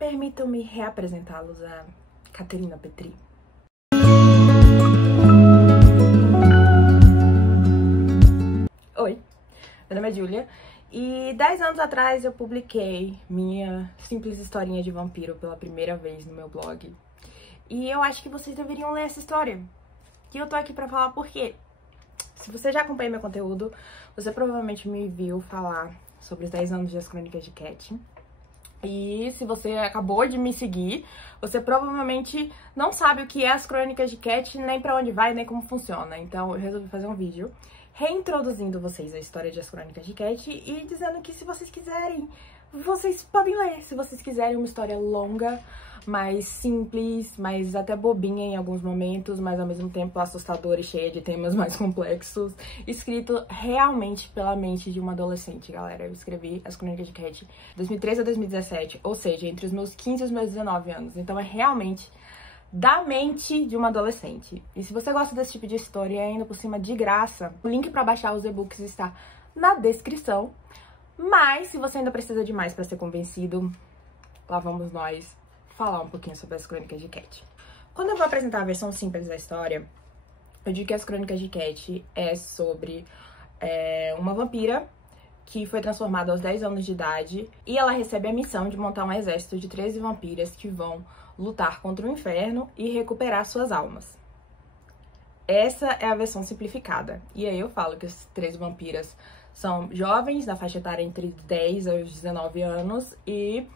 Permitam-me reapresentá-los a Caterina Petri. Oi, meu nome é Júlia e 10 anos atrás eu publiquei minha simples historinha de vampiro pela primeira vez no meu blog. E eu acho que vocês deveriam ler essa história. E eu tô aqui pra falar por quê. Se você já acompanha meu conteúdo, você provavelmente me viu falar sobre os 10 anos das Crônicas de Cat. E se você acabou de me seguir, você provavelmente não sabe o que é as Crônicas de Cat, nem pra onde vai, nem como funciona. Então eu resolvi fazer um vídeo reintroduzindo vocês à história de As Crônicas de Cat e dizendo que se vocês quiserem, vocês podem ler. Se vocês quiserem uma história longa, mais simples, mais até bobinha em alguns momentos, mas ao mesmo tempo assustadora e cheia de temas mais complexos, escrito realmente pela mente de uma adolescente, galera. Eu escrevi As Crônicas de Cat de 2013 a 2017, ou seja, entre os meus 15 e os meus 19 anos. Então é realmente da mente de uma adolescente. E se você gosta desse tipo de história e ainda por cima de graça, o link para baixar os e-books está na descrição. Mas se você ainda precisa de mais para ser convencido, lá vamos nós falar um pouquinho sobre As Crônicas de Cat. Quando eu vou apresentar a versão simples da história, eu digo que As Crônicas de Cat é sobre uma vampira que foi transformada aos 10 anos de idade e ela recebe a missão de montar um exército de 13 vampiras que vão lutar contra o inferno e recuperar suas almas. Essa é a versão simplificada. E aí eu falo que as 13 vampiras são jovens, na faixa etária entre 10 aos 19 anos, e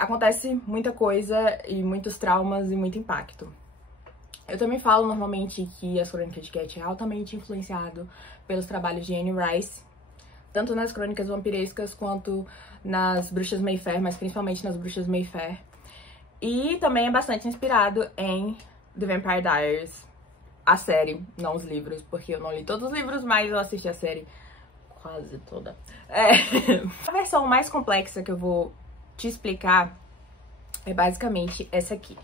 acontece muita coisa e muitos traumas e muito impacto. Eu também falo normalmente que As Crônicas de Cat é altamente influenciado pelos trabalhos de Anne Rice, tanto nas crônicas vampirescas quanto nas Bruxas Mayfair, mas principalmente nas Bruxas Mayfair. E também é bastante inspirado em The Vampire Diaries, a série, não os livros, porque eu não li todos os livros, mas eu assisti a série quase toda. A versão mais complexa que eu vou te explicar é basicamente essa aqui.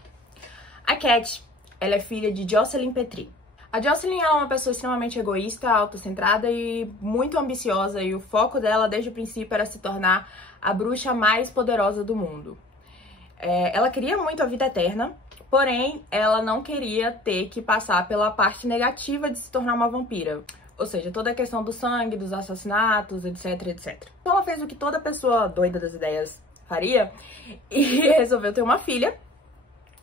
A Cat, ela é filha de Jocelyn Petri. A Jocelyn é uma pessoa extremamente egoísta, autocentrada e muito ambiciosa, e o foco dela desde o princípio era se tornar a bruxa mais poderosa do mundo. Ela queria muito a vida eterna, porém ela não queria ter que passar pela parte negativa de se tornar uma vampira. Ou seja, toda a questão do sangue, dos assassinatos, etc, etc. Então ela fez o que toda pessoa doida das ideias faria e resolveu ter uma filha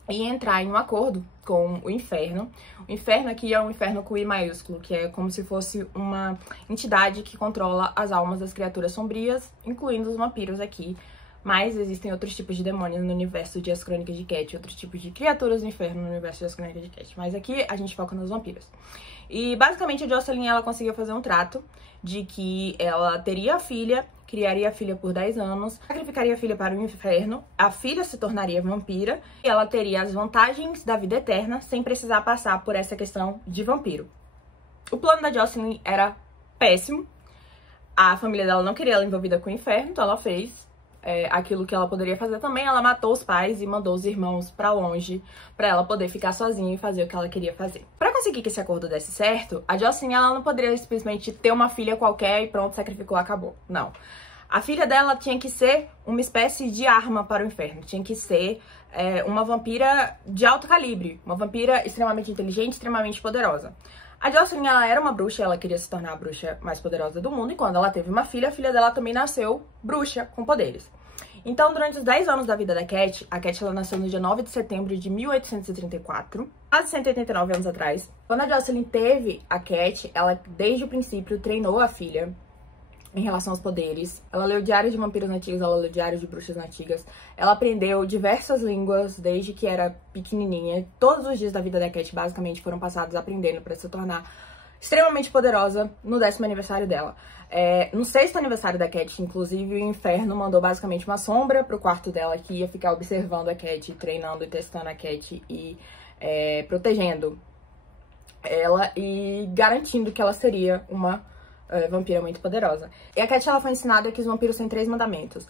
e entrar em um acordo com o inferno. O inferno aqui é um inferno com I maiúsculo, que é como se fosse uma entidade que controla as almas das criaturas sombrias, incluindo os vampiros aqui. Mas existem outros tipos de demônios no universo de As Crônicas de Cat, outros tipos de criaturas do inferno no universo de As Crônicas de Cat. Mas aqui a gente foca nos vampiros. E basicamente a Jocelyn, ela conseguiu fazer um trato de que ela teria a filha, criaria a filha por 10 anos, sacrificaria a filha para o inferno, a filha se tornaria vampira e ela teria as vantagens da vida eterna sem precisar passar por essa questão de vampiro. O plano da Jocelyn era péssimo, a família dela não queria ela envolvida com o inferno, então ela fez aquilo que ela poderia fazer também. Ela matou os pais e mandou os irmãos pra longe pra ela poder ficar sozinha e fazer o que ela queria fazer. Pra conseguir que esse acordo desse certo, a Jocelyn, ela não poderia simplesmente ter uma filha qualquer e pronto, sacrificou, acabou. Não. A filha dela tinha que ser uma espécie de arma para o inferno. Tinha que ser uma vampira de alto calibre, uma vampira extremamente inteligente, extremamente poderosa. A Jocelyn, ela era uma bruxa, ela queria se tornar a bruxa mais poderosa do mundo, e quando ela teve uma filha, a filha dela também nasceu bruxa, com poderes. Então, durante os 10 anos da vida da Cat, a Cat, ela nasceu no dia 9 de setembro de 1834, quase 189 anos atrás. Quando a Jocelyn teve a Cat, ela, desde o princípio, treinou a filha em relação aos poderes. Ela leu diários de vampiros antigos, ela leu diários de bruxas antigas. Ela aprendeu diversas línguas desde que era pequenininha. Todos os dias da vida da Cat, basicamente, foram passados aprendendo para se tornar extremamente poderosa no 10º aniversário dela. No 6º aniversário da Cat, inclusive, o inferno mandou basicamente uma sombra pro quarto dela que ia ficar observando a Cat, treinando e testando a Cat e protegendo ela e garantindo que ela seria uma vampira muito poderosa. E a Cat, ela foi ensinada que os vampiros têm 3 mandamentos.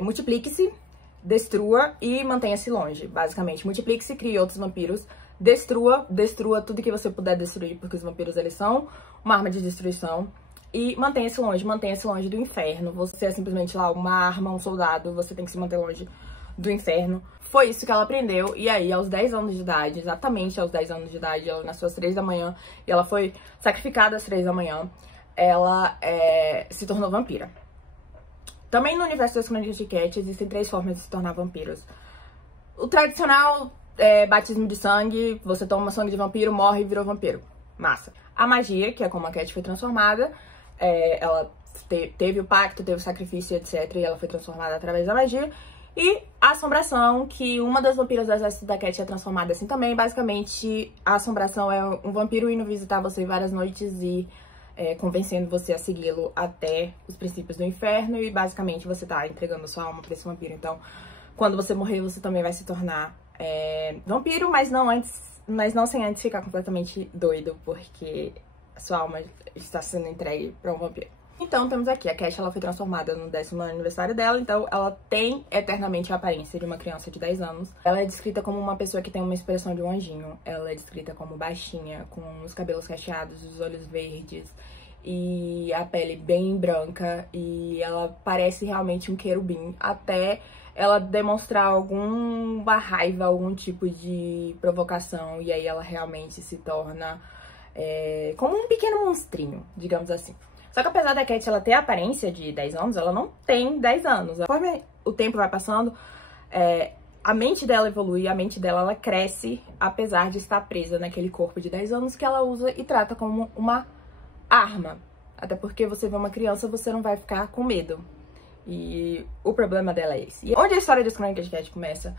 Multiplique-se, destrua e mantenha-se longe. Basicamente, multiplique-se, crie outros vampiros. Destrua tudo que você puder destruir, porque os vampiros, eles são uma arma de destruição. E mantenha-se longe do inferno. Você é simplesmente lá uma arma, um soldado, você tem que se manter longe do inferno. Foi isso que ela aprendeu, e aí aos 10 anos de idade, exatamente aos 10 anos de idade, ela nasceu às 3 da manhã, e ela foi sacrificada às 3 da manhã, ela se tornou vampira. Também no universo das Crônicas de Cat existem 3 formas de se tornar vampiros. O tradicional é batismo de sangue, você toma sangue de vampiro, morre e virou vampiro. Massa. A magia, que é como a Cat foi transformada, ela teve o pacto, teve o sacrifício, etc, e ela foi transformada através da magia. E a assombração, que uma das vampiras do exército da Cat é transformada assim também. Basicamente, a assombração é um vampiro indo visitar você várias noites e convencendo você a segui-lo até os princípios do inferno. E basicamente você tá entregando sua alma pra esse vampiro. Então, quando você morrer, você também vai se tornar vampiro, mas não sem antes ficar completamente doido, porque a sua alma está sendo entregue pra um vampiro. Então, temos aqui, a Cat, ela foi transformada no 10º aniversário dela, então ela tem eternamente a aparência de uma criança de 10 anos. Ela é descrita como uma pessoa que tem uma expressão de um anjinho. Ela é descrita como baixinha, com os cabelos cacheados, os olhos verdes e a pele bem branca. E ela parece realmente um querubim, até ela demonstrar alguma raiva, algum tipo de provocação. E aí ela realmente se torna como um pequeno monstrinho, digamos assim. Só que apesar da Cat ela ter a aparência de 10 anos, ela não tem 10 anos. Conforme o tempo vai passando, a mente dela evolui, a mente dela ela cresce, apesar de estar presa naquele corpo de 10 anos que ela usa e trata como uma arma. Até porque você vê uma criança, você não vai ficar com medo. E o problema dela é esse. E onde a história das Crônicas de Cat começa?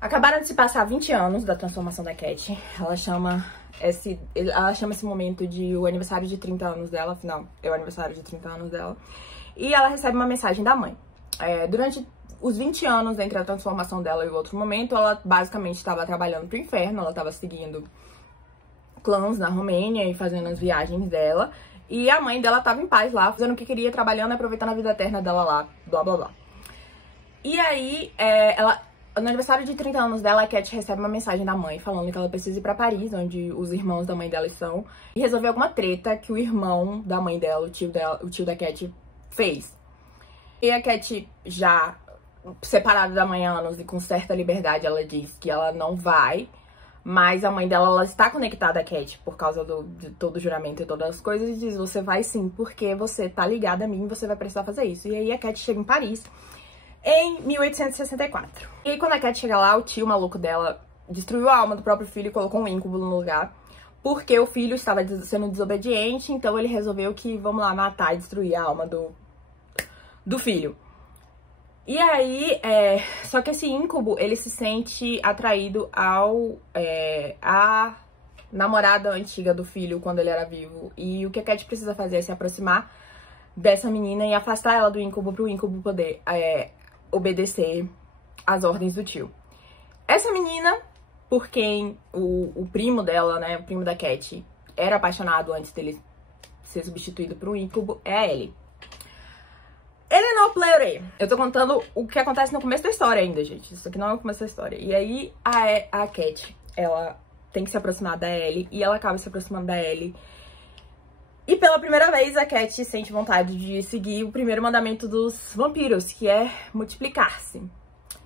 Acabaram de se passar 20 anos da transformação da Cat. Ela chama esse momento de o aniversário de 30 anos dela, afinal, é o aniversário de 30 anos dela. E ela recebe uma mensagem da mãe. Durante os 20 anos entre a transformação dela e o outro momento, ela basicamente estava trabalhando pro inferno, ela estava seguindo clãs na Romênia e fazendo as viagens dela. E a mãe dela estava em paz lá, fazendo o que queria, trabalhando e aproveitando a vida eterna dela lá, blá blá blá. E aí, no aniversário de 30 anos dela, a Cat recebe uma mensagem da mãe falando que ela precisa ir pra Paris, onde os irmãos da mãe dela estão, e resolver alguma treta que o irmão da mãe dela, o tio da Cat, fez. E a Cat, já separada da mãe há anos e com certa liberdade, ela diz que ela não vai, mas a mãe dela, ela está conectada à Cat por causa de todo o juramento e todas as coisas, e diz, você vai sim, porque você tá ligada a mim e você vai precisar fazer isso. E aí a Cat chega em Paris em 1864. E aí, quando a Cat chega lá, o tio maluco dela destruiu a alma do próprio filho e colocou um íncubo no lugar, porque o filho estava sendo desobediente, então ele resolveu que, vamos lá, matar e destruir a alma do filho. E aí, só que esse íncubo, ele se sente atraído à namorada antiga do filho quando ele era vivo. E o que a Cat precisa fazer é se aproximar dessa menina e afastar ela do íncubo para o íncubo poder obedecer às ordens do tio. Essa menina, por quem o primo dela, né, o primo da Cat, era apaixonado antes dele ser substituído por um íncubo, é a Ellie. Eleanor Fleury. Eu tô contando o que acontece no começo da história ainda, gente. Isso aqui não é o começo da história. E aí, a Cat, ela tem que se aproximar da Ellie, e ela acaba se aproximando da Ellie. E pela primeira vez, a Cat sente vontade de seguir o primeiro mandamento dos vampiros, que é multiplicar-se.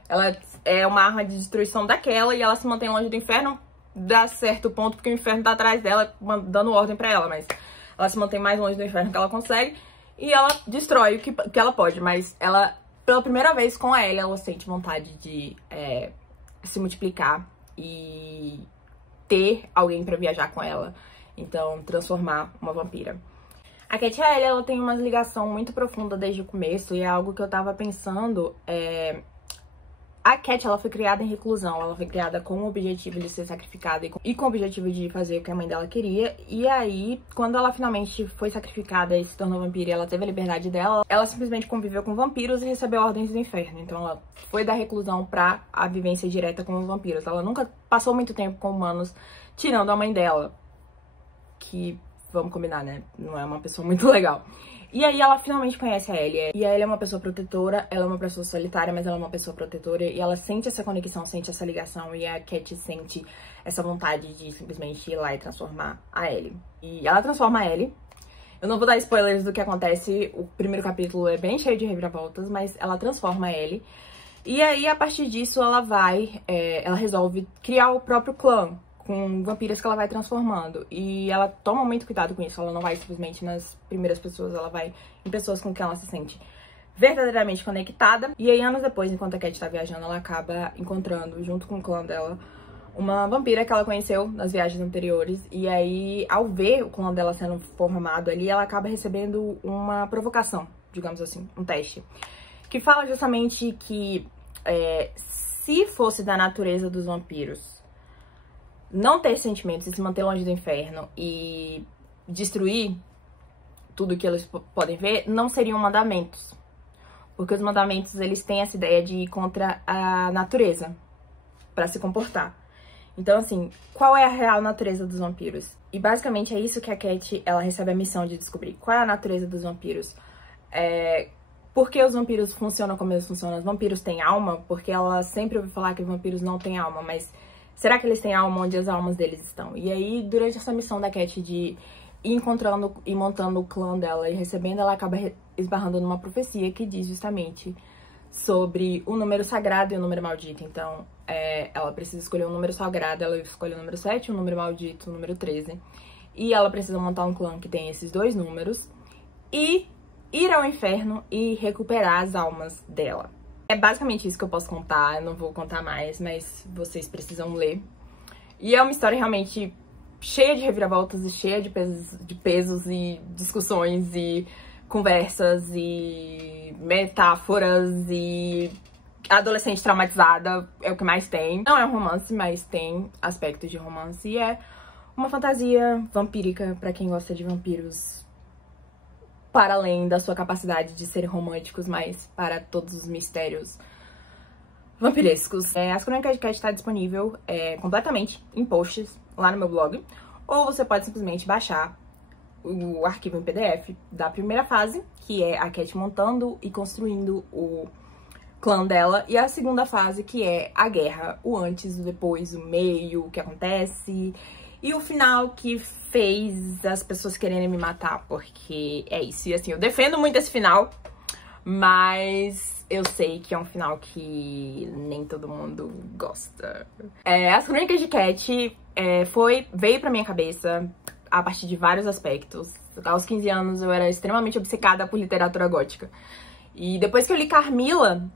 Ela é uma arma de destruição daquela, e ela se mantém longe do inferno, dá certo ponto, porque o inferno tá atrás dela, dando ordem pra ela, mas ela se mantém mais longe do inferno que ela consegue, e ela destrói o que ela pode, mas ela, pela primeira vez com a Ellie, ela sente vontade de se multiplicar e ter alguém pra viajar com ela. Então, transformar uma vampira. A Cat e a Ellie, ela tem uma ligação muito profunda desde o começo, e é algo que eu tava pensando. A Cat, ela foi criada em reclusão, ela foi criada com o objetivo de ser sacrificada e com o objetivo de fazer o que a mãe dela queria. E aí, quando ela finalmente foi sacrificada e se tornou vampira e ela teve a liberdade dela, ela simplesmente conviveu com vampiros e recebeu ordens do inferno. Então ela foi da reclusão pra a vivência direta com os vampiros. Ela nunca passou muito tempo com humanos, tirando a mãe dela, que, vamos combinar, né, não é uma pessoa muito legal. E aí ela finalmente conhece a Ellie. E a Ellie é uma pessoa protetora, ela é uma pessoa solitária, mas ela é uma pessoa protetora. E ela sente essa conexão, sente essa ligação. E a Cat sente essa vontade de simplesmente ir lá e transformar a Ellie. E ela transforma a Ellie. Eu não vou dar spoilers do que acontece, o primeiro capítulo é bem cheio de reviravoltas, mas ela transforma ele. E aí, a partir disso, ela resolve criar o próprio clã com vampiras que ela vai transformando. E ela toma muito cuidado com isso, ela não vai simplesmente nas primeiras pessoas, ela vai em pessoas com quem ela se sente verdadeiramente conectada. E aí, anos depois, enquanto a Cat tá viajando, ela acaba encontrando, junto com o clã dela, uma vampira que ela conheceu nas viagens anteriores. E aí, ao ver o clã dela sendo formado ali, ela acaba recebendo uma provocação, digamos assim, um teste, que fala justamente que se fosse da natureza dos vampiros não ter sentimentos e se manter longe do inferno e destruir tudo que eles podem ver, não seriam mandamentos. Porque os mandamentos, eles têm essa ideia de ir contra a natureza pra se comportar. Então, assim, qual é a real natureza dos vampiros? E basicamente é isso que a Cat, ela recebe a missão de descobrir. Qual é a natureza dos vampiros? Por que os vampiros funcionam como eles funcionam? Os vampiros têm alma? Porque ela sempre ouviu falar que os vampiros não têm alma, mas será que eles têm alma onde as almas deles estão? E aí, durante essa missão da Cat de ir encontrando e montando o clã dela e recebendo, ela acaba esbarrando numa profecia que diz justamente sobre o número sagrado e o número maldito. Então, ela precisa escolher um número sagrado, ela escolhe o número 7, o número maldito, o número 13. E ela precisa montar um clã que tem esses dois números e ir ao inferno e recuperar as almas dela. É basicamente isso que eu posso contar, eu não vou contar mais, mas vocês precisam ler. E é uma história realmente cheia de reviravoltas e cheia de pesos e discussões e conversas e metáforas e adolescente traumatizada, é o que mais tem. Não é um romance, mas tem aspectos de romance e é uma fantasia vampírica pra quem gosta de vampiros, para além da sua capacidade de serem românticos, mas para todos os mistérios vampirescos. As Crônicas de Cat está disponível completamente em posts lá no meu blog, ou você pode simplesmente baixar o arquivo em PDF da primeira fase, que é a Cat montando e construindo o clã dela, e a segunda fase, que é a guerra, o antes, o depois, o meio, o que acontece, e o final que fez as pessoas quererem me matar, porque é isso. E assim, eu defendo muito esse final, mas eu sei que é um final que nem todo mundo gosta. As Crônicas de Cat veio pra minha cabeça a partir de vários aspectos. Aos 15 anos eu era extremamente obcecada por literatura gótica. E depois que eu li Carmilla,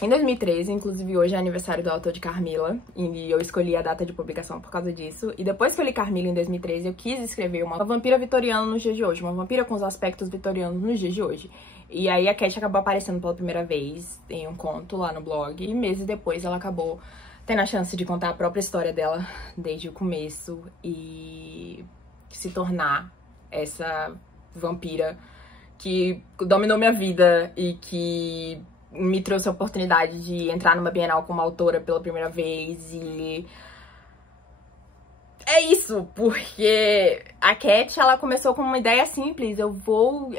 em 2013, inclusive hoje é aniversário do autor de Carmilla, e eu escolhi a data de publicação por causa disso. E depois que eu li Carmilla em 2013, eu quis escrever uma vampira vitoriana nos dias de hoje, uma vampira com os aspectos vitorianos nos dias de hoje. E aí a Cat acabou aparecendo pela primeira vez em um conto lá no blog, e meses depois ela acabou tendo a chance de contar a própria história dela desde o começo e se tornar essa vampira que dominou minha vida e que me trouxe a oportunidade de entrar numa Bienal como autora pela primeira vez. E é isso, porque a Cat, ela começou com uma ideia simples: eu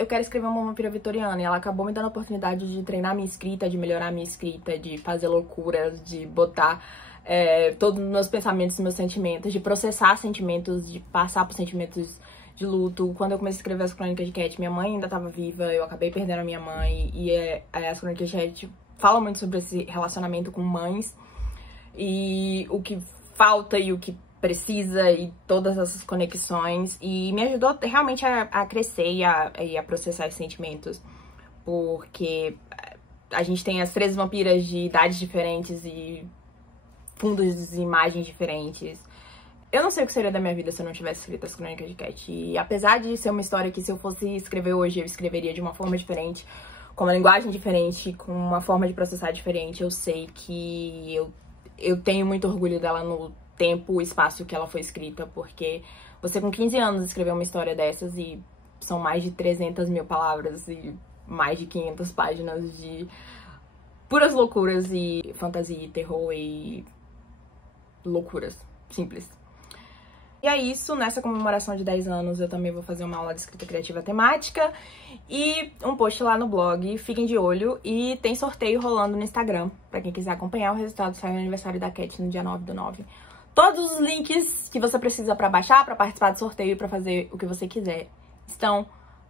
quero escrever uma vampira vitoriana, e ela acabou me dando a oportunidade de treinar minha escrita, de melhorar minha escrita, de fazer loucuras, de botar todos os meus pensamentos e meus sentimentos, de processar sentimentos, de passar por sentimentos de luto. Quando eu comecei a escrever as Crônicas de Cat, minha mãe ainda estava viva, eu acabei perdendo a minha mãe, e as Crônicas de Cat falam muito sobre esse relacionamento com mães, e o que falta e o que precisa, e todas essas conexões, e me ajudou realmente a crescer e a processar esses sentimentos, porque a gente tem as 13 vampiras de idades diferentes e fundos de imagens diferentes. Eu não sei o que seria da minha vida se eu não tivesse escrito as Crônicas de Cat. E apesar de ser uma história que, se eu fosse escrever hoje, eu escreveria de uma forma diferente, com uma linguagem diferente, com uma forma de processar diferente, eu sei que eu tenho muito orgulho dela no tempo e espaço que ela foi escrita, porque você com 15 anos escrever uma história dessas, e são mais de 300 mil palavras e mais de 500 páginas de puras loucuras e fantasia e terror e loucuras simples. E é isso, nessa comemoração de 10 anos eu também vou fazer uma aula de escrita criativa temática e um post lá no blog, fiquem de olho, e tem sorteio rolando no Instagram, pra quem quiser acompanhar. O resultado sai no aniversário da Cat no dia 9/9. Todos os links que você precisa pra baixar, pra participar do sorteio e pra fazer o que você quiser estão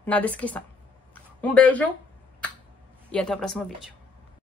na descrição. Um beijo e até o próximo vídeo.